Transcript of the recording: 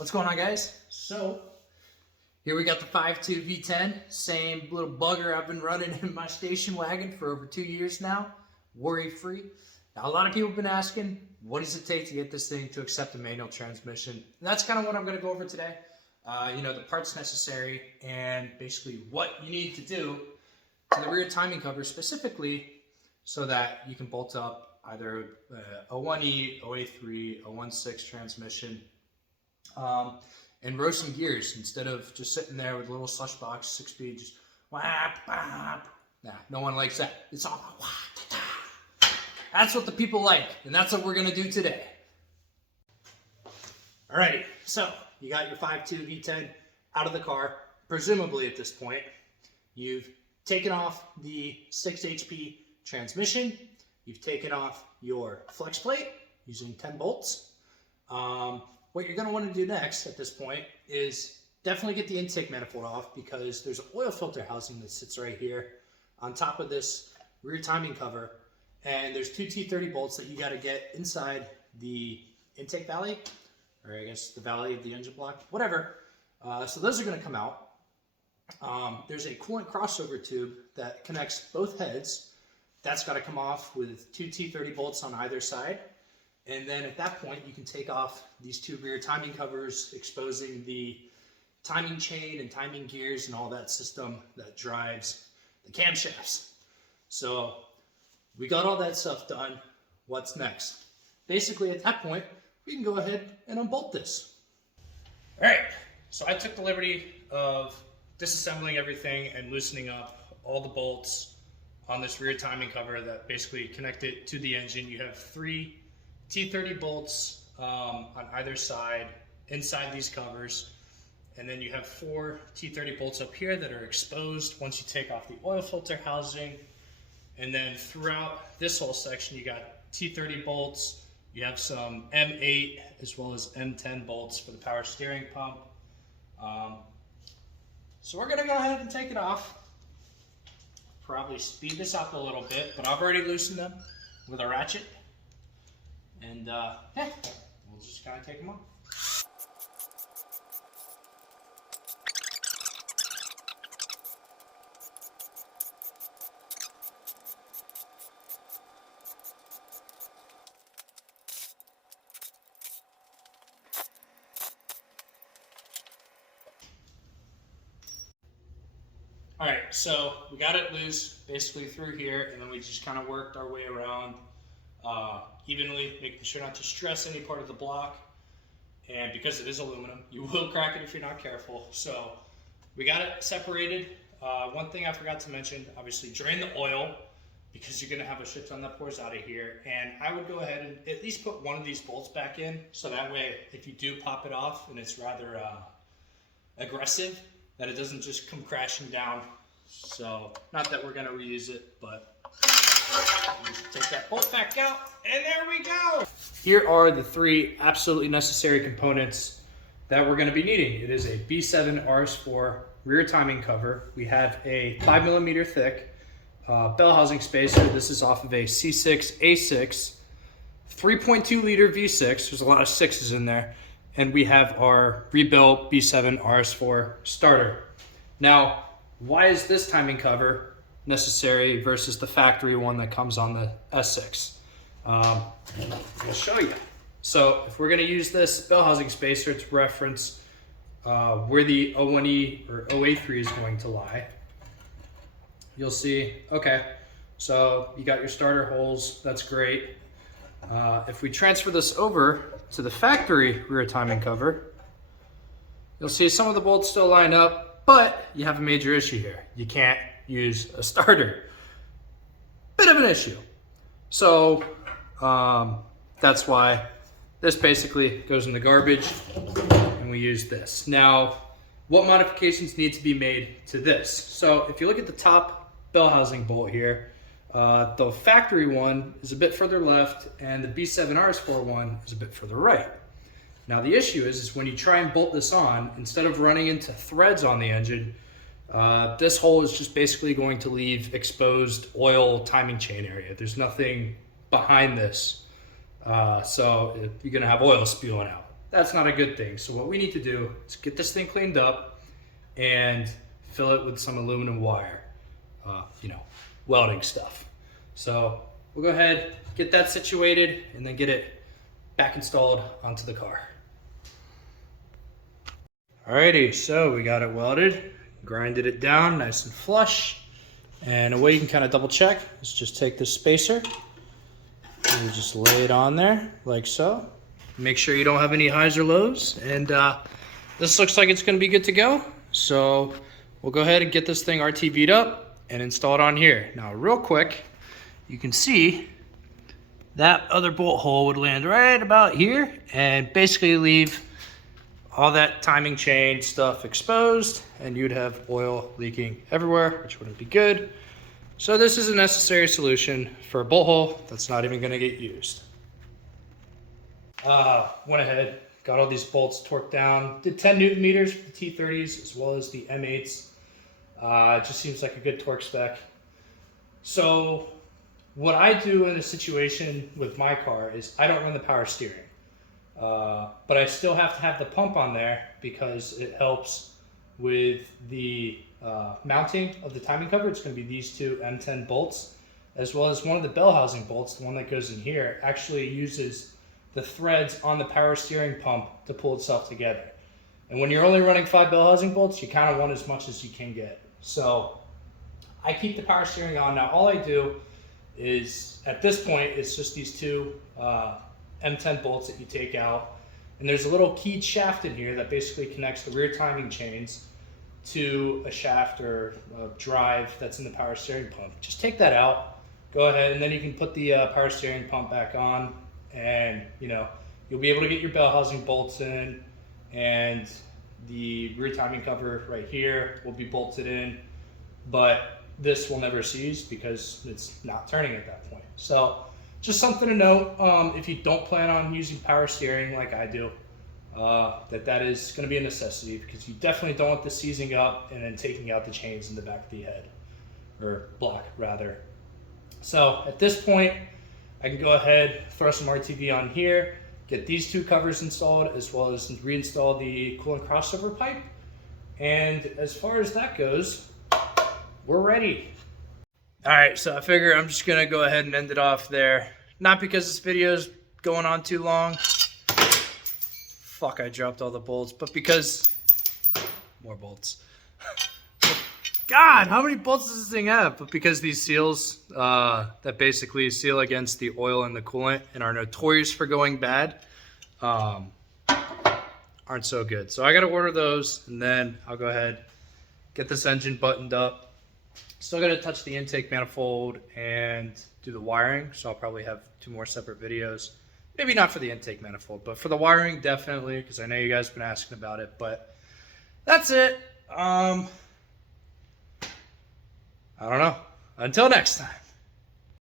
What's going on, guys? So here we got the 5.2 V10, same little bugger I've been running in my station wagon for over 2 years now, worry-free. Now, a lot of people have been asking, what does it take to get this thing to accept a manual transmission? And that's kind of what I'm going to go over today. The parts necessary and basically what you need to do to the rear timing cover specifically so that you can bolt up either a 01E, 083, 016 transmission, and row some gears instead of just sitting there with a little slush box, 6-speed, just whap, whap. Nah, no one likes that. It's all whap, da, da. That's what the people like, and that's what we're gonna do today. Alrighty, so you got your 5.2 V10 out of the car, presumably at this point. You've taken off the 6 HP transmission. You've taken off your flex plate using 10 bolts. What you're going to want to do next at this point is definitely get the intake manifold off, because there's an oil filter housing that sits right here on top of this rear timing cover, and there's two T30 bolts that you got to get inside the intake valley, or I guess the valley of the engine block, whatever. So those are going to come out. There's a coolant crossover tube that connects both heads. That's got to come off with two T30 bolts on either side. And then at that point, you can take off these two rear timing covers, exposing the timing chain and timing gears and all that system that drives the camshafts. So we got all that stuff done. What's next? Basically, at that point, we can go ahead and unbolt this. All right, so I took the liberty of disassembling everything and loosening up all the bolts on this rear timing cover that basically connect it to the engine. You have 3 T30 bolts on either side inside these covers, and then you have 4 T30 bolts up here that are exposed once you take off the oil filter housing. And then throughout this whole section, you got T30 bolts. You have some M8 as well as M10 bolts for the power steering pump. So we're gonna go ahead and take it off. Probably speed this up a little bit, but I've already loosened them with a ratchet. And yeah, we'll just kind of take them off. All right, so we got it loose basically through here, and then we just kind of worked our way around evenly, making sure not to stress any part of the block. And because it is aluminum, you will crack it if you're not careful. So we got it separated. One thing I forgot to mention, obviously drain the oil, because you're gonna have a shit ton that pours out of here. And I would go ahead and at least put one of these bolts back in, so that way if you do pop it off and it's rather aggressive, that it doesn't just come crashing down. So not that we're gonna reuse it, but just take that bolt back out, and there we go. Here are the 3 absolutely necessary components that we're going to be needing. It is a B7 RS4 rear timing cover. We have a 5mm thick bell housing spacer. This is off of a C6 A6, 3.2 liter V6. There's a lot of 6s in there. And we have our rebuilt B7 RS4 starter. Now, why is this timing cover necessary versus the factory one that comes on the S6? I'll show you. So if we're going to use this bell housing spacer to reference where the 01E or 083 is going to lie, you'll see, okay, so you got your starter holes, that's great. If we transfer this over to the factory rear timing cover, you'll see some of the bolts still line up, but you have a major issue here. You can't use a starter. Bit of an issue. So that's why this basically goes in the garbage, and we use this. Now, what modifications need to be made to this? So if you look at the top bell housing bolt here, the factory one is a bit further left, and the B7 RS4 one is a bit further right. Now the issue is when you try and bolt this on, instead of running into threads on the engine, this hole is just basically going to leave exposed oil timing chain area. There's nothing behind this, so you're going to have oil spewing out. that's not a good thing. So what we need to do is get this thing cleaned up and fill it with some aluminum wire, welding stuff. So we'll go ahead, get that situated, and then get it back installed onto the car. Alrighty, so we got it welded, grinded it down nice and flush. And a way you can kind of double check is just take this spacer and you just lay it on there like so. Make sure you don't have any highs or lows. And this looks like it's going to be good to go. So we'll go ahead and get this thing RTV'd up and install it on here. Now real quick, you can see that other bolt hole would land right about here and basically leave all that timing chain stuff exposed, and you'd have oil leaking everywhere, which wouldn't be good. So this is a necessary solution for a bolt hole that's not even going to get used. Went ahead, got all these bolts torqued down, did 10 Newton meters for the T30s as well as the M8s. It just seems like a good torque spec. So what I do in a situation with my car is I don't run the power steering. But I still have to have the pump on there because it helps with the mounting of the timing cover. It's going to be these two M10 bolts, as well as one of the bell housing bolts, the one that goes in here, actually uses the threads on the power steering pump to pull itself together. And when you're only running 5 bell housing bolts, you kind of want as much as you can get. So I keep the power steering on. Now all I do is, at this point, it's just these two M10 bolts that you take out, and there's a little keyed shaft in here that basically connects the rear timing chains to a shaft or a drive that's in the power steering pump. Just take that out, go ahead, and then you can put the power steering pump back on, and you'll be able to get your bell housing bolts in, and the rear timing cover right here will be bolted in, but this will never seize because it's not turning at that point. So just something to note, if you don't plan on using power steering like I do, that is going to be a necessity, because you definitely don't want this seizing up and then taking out the chains in the back of the head, or block rather. So at this point, I can go ahead, throw some RTV on here, get these two covers installed, as well as reinstall the coolant crossover pipe. And as far as that goes, we're ready. All right, so I figure I'm just gonna go ahead and end it off there. Not because this video is going on too long. Fuck, I dropped all the bolts, but because more bolts. God, how many bolts does this thing have? But because these seals that basically seal against the oil and the coolant and are notorious for going bad aren't so good. So I gotta order those, and then I'll go ahead, get this engine buttoned up. Still got to touch the intake manifold and do the wiring, so I'll probably have 2 more separate videos. Maybe not for the intake manifold, but for the wiring, definitely, because I know you guys have been asking about it. But that's it. I don't know. Until next time.